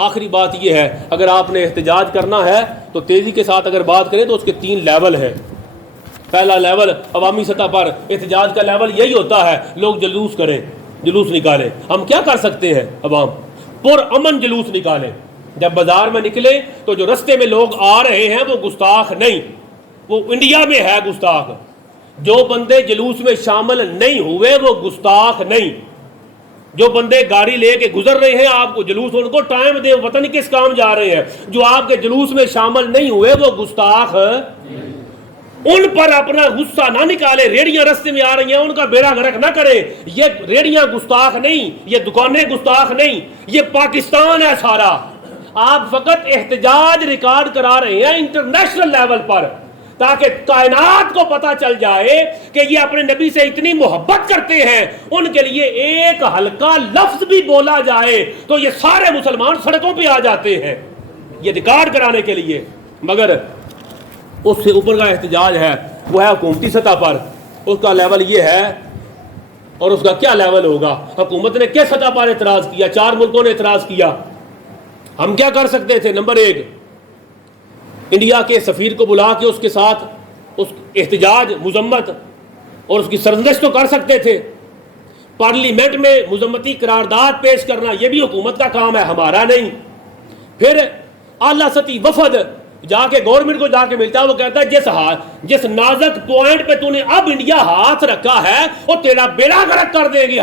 آخری بات یہ ہے، اگر آپ نے احتجاج کرنا ہے تو تیزی کے ساتھ اگر بات کریں تو اس کے 3 لیول ہیں۔ پہلا لیول عوامی سطح پر احتجاج کا لیول یہی ہوتا ہے، لوگ جلوس کریں، جلوس نکالیں۔ ہم کیا کر سکتے ہیں؟ عوام پرامن جلوس نکالیں۔ جب بازار میں نکلے تو جو رستے میں لوگ آ رہے ہیں وہ گستاخ نہیں، وہ انڈیا میں ہے گستاخ۔ جو بندے جلوس میں شامل نہیں ہوئے وہ گستاخ نہیں۔ جو بندے گاڑی لے کے گزر رہے ہیں آپ کو جلوس، ان کو ٹائم دے، پتہ نہیں کس کام جا رہے ہیں۔ جو آپ کے جلوس میں شامل نہیں ہوئے وہ گستاخ، ان پر اپنا غصہ نہ نکالے۔ ریڑیاں رستے میں آ رہی ہیں، ان کا بیڑا غرق نہ کرے۔ یہ ریڑیاں گستاخ نہیں، یہ دکانیں گستاخ نہیں، یہ پاکستان ہے سارا۔ آپ فقط احتجاج ریکارڈ کرا رہے ہیں انٹرنیشنل لیول پر، تاکہ کائنات کو پتہ چل جائے کہ یہ اپنے نبی سے اتنی محبت کرتے ہیں۔ ان کے لیے ایک ہلکا لفظ بھی بولا جائے تو یہ سارے مسلمان سڑکوں پہ آ جاتے ہیں، یہ ریکارڈ کرانے کے لیے۔ مگر اس سے اوپر کا احتجاج ہے، وہ ہے حکومتی سطح پر۔ اس کا لیول یہ ہے، اور اس کا کیا لیول ہوگا؟ حکومت نے کس سطح پر اعتراض کیا؟ 4 ملکوں نے اعتراض کیا۔ ہم کیا کر سکتے تھے؟ نمبر 1، انڈیا کے سفیر کو بلا کے اس کے ساتھ اس احتجاج، مذمت اور اس کی سرزنش تو کر سکتے تھے۔ پارلیمنٹ میں مذمتی قرارداد پیش کرنا یہ بھی حکومت کا کام ہے، ہمارا نہیں۔ پھر اعلیٰ سطحی وفد جا کے گورنمنٹ کو جا کے ملتا ہے، وہ کہتا ہے جس نازک پوائنٹ پہ تو نے اب انڈیا ہاتھ رکھا ہے وہ تیرا بیڑا غرق کر دیں گے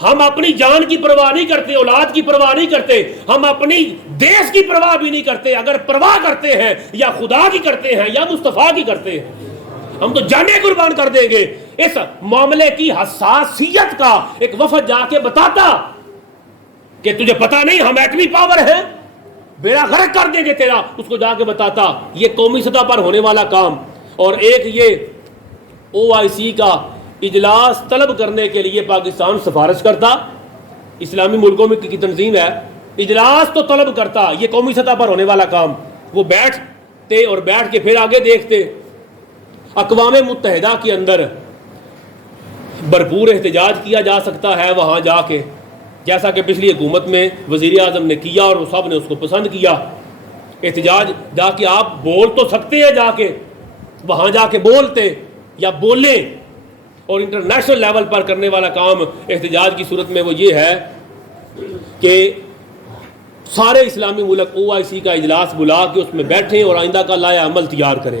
ہم اپنی جان کی پرواہ نہیں کرتے، اولاد کی پرواہ نہیں کرتے، ہم اپنی دیش کی پرواہ بھی نہیں کرتے۔ اگر پرواہ کرتے ہیں یا خدا کی کرتے ہیں یا مصطفیٰ کی کرتے ہیں، ہم تو جانیں قربان کر دیں گے۔ اس معاملے کی حساسیت کا ایک وفد جا کے بتاتا کہ تجھے پتا نہیں ہم ایٹمی پاور ہیں، بیڑا غرق کر دیں گے تیرا، اس کو جا کے بتاتا۔ یہ قومی سطح پر ہونے والا کام۔ اور ایک یہ OIC کا اجلاس طلب کرنے کے لیے پاکستان سفارش کرتا، اسلامی ملکوں میں کی تنظیم ہے، اجلاس تو طلب کرتا، یہ قومی سطح پر ہونے والا کام۔ وہ بیٹھتے اور بیٹھ کے پھر آگے دیکھتے۔ اقوام متحدہ کے اندر بھرپور احتجاج کیا جا سکتا ہے وہاں جا کے، جیسا کہ پچھلی حکومت میں وزیر اعظم نے کیا اور سب نے اس کو پسند کیا۔ احتجاج جا کے آپ بول تو سکتے ہیں، جا کے وہاں جا کے بولتے یا بولیں۔ اور انٹرنیشنل لیول پر کرنے والا کام احتجاج کی صورت میں وہ یہ ہے کہ سارے اسلامی ملک OIC کا اجلاس بلا کے اس میں بیٹھیں اور آئندہ کا لائحہ عمل تیار کریں۔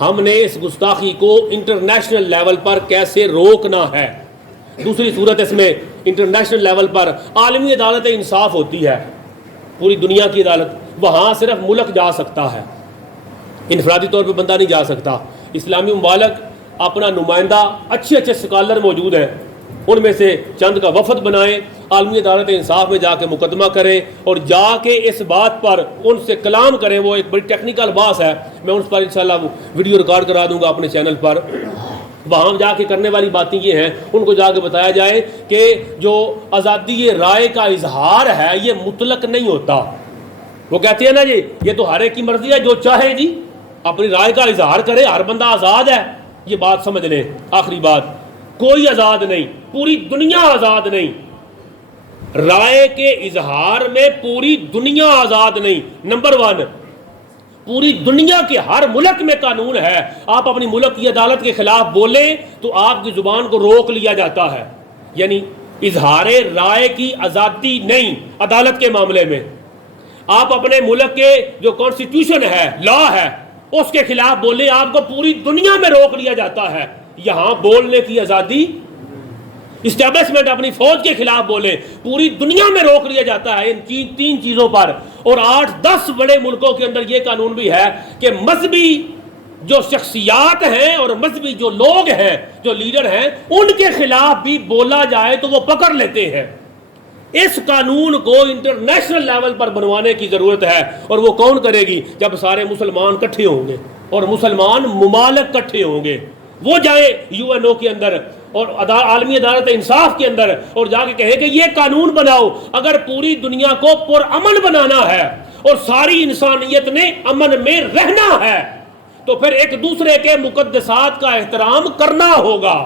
ہم نے اس گستاخی کو انٹرنیشنل لیول پر کیسے روکنا ہے۔ دوسری صورت اس میں انٹرنیشنل لیول پر عالمی عدالت انصاف ہوتی ہے، پوری دنیا کی عدالت، وہاں صرف ملک جا سکتا ہے، انفرادی طور پہ بندہ نہیں جا سکتا۔ اسلامی ممالک اپنا نمائندہ، اچھے اچھے سکالر موجود ہیں، ان میں سے چند کا وفد بنائیں، عالمی عدالت انصاف میں جا کے مقدمہ کریں اور جا کے اس بات پر ان سے کلام کریں۔ وہ ایک بڑی ٹیکنیکل بحث ہے، میں اس پر انشاءاللہ ویڈیو ریکارڈ کرا دوں گا اپنے چینل پر۔ وہاں جا کے کرنے والی باتیں یہ ہیں، ان کو جا کے بتایا جائے کہ جو آزادی رائے کا اظہار ہے یہ مطلق نہیں ہوتا۔ وہ کہتے ہیں نا جی یہ تو ہر ایک کی مرضی ہے، جو چاہے جی اپنی رائے کا اظہار کرے، ہر بندہ آزاد ہے۔ یہ بات سمجھ لیں۔ آخری بات، کوئی آزاد نہیں، پوری دنیا آزاد نہیں، رائے کے اظہار میں پوری دنیا آزاد نہیں۔ نمبر 1، پوری دنیا کے ہر ملک میں قانون ہے، آپ اپنی ملک کی عدالت کے خلاف بولیں تو آپ کی زبان کو روک لیا جاتا ہے، یعنی اظہار رائے کی آزادی نہیں عدالت کے معاملے میں۔ آپ اپنے ملک کے جو کانسٹیٹیوشن ہے، لا ہے، اس کے خلاف بولیں، آپ کو پوری دنیا میں روک لیا جاتا ہے۔ یہاں بولنے کی آزادی، اسٹیبلشمنٹ اپنی فوج کے خلاف بولے، پوری دنیا میں روک لیا جاتا ہے ان 3 چیزوں پر۔ اور 8-10 بڑے ملکوں کے اندر یہ قانون بھی ہے کہ مذہبی جو شخصیات ہیں اور مذہبی جو لوگ ہیں، جو لیڈر ہیں، ان کے خلاف بھی بولا جائے تو وہ پکڑ لیتے ہیں۔ اس قانون کو انٹرنیشنل لیول پر بنوانے کی ضرورت ہے، اور وہ کون کرے گی؟ جب سارے مسلمان اکٹھے ہوں گے اور مسلمان ممالک اکٹھے ہوں گے۔ وہ جائیں UNO کے اندر اور عالمی عدالت انصاف کے اندر اور جا کے کہے کہ یہ قانون بناؤ۔ اگر پوری دنیا کو پرامن بنانا ہے اور ساری انسانیت نے امن میں رہنا ہے تو پھر ایک دوسرے کے مقدسات کا احترام کرنا ہوگا۔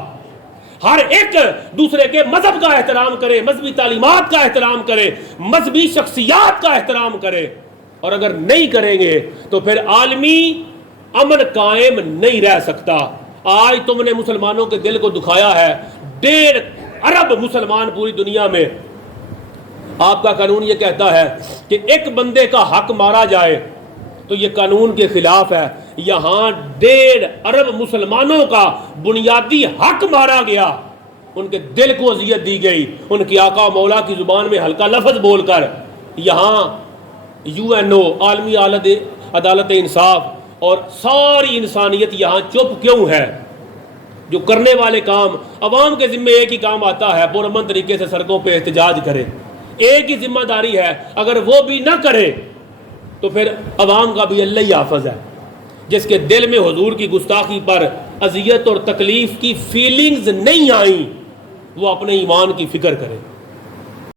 ہر ایک دوسرے کے مذہب کا احترام کرے، مذہبی تعلیمات کا احترام کرے، مذہبی شخصیات کا احترام کرے. اور اگر نہیں کریں گے تو پھر عالمی امن قائم نہیں رہ سکتا. آج تم نے مسلمانوں کے دل کو دکھایا ہے. 1.5 ارب مسلمان پوری دنیا میں. آپ کا قانون یہ کہتا ہے کہ ایک بندے کا حق مارا جائے تو یہ قانون کے خلاف ہے. یہاں 1.5 ارب مسلمانوں کا بنیادی حق مارا گیا، ان کے دل کو اذیت دی گئی، ان کی آقا مولا کی زبان میں ہلکا لفظ بول کر. یہاں UNO عالمی عدالت انصاف اور ساری انسانیت یہاں چپ کیوں ہے؟ جو کرنے والے کام عوام کے ذمے ایک ہی کام آتا ہے، پرامن طریقے سے سڑکوں پہ احتجاج کرے. ایک ہی ذمہ داری ہے، اگر وہ بھی نہ کرے تو پھر عوام کا بھی اللہ ہی حافظ ہے. جس کے دل میں حضور کی گستاخی پر اذیت اور تکلیف کی فیلنگز نہیں آئیں وہ اپنے ایمان کی فکر کرے.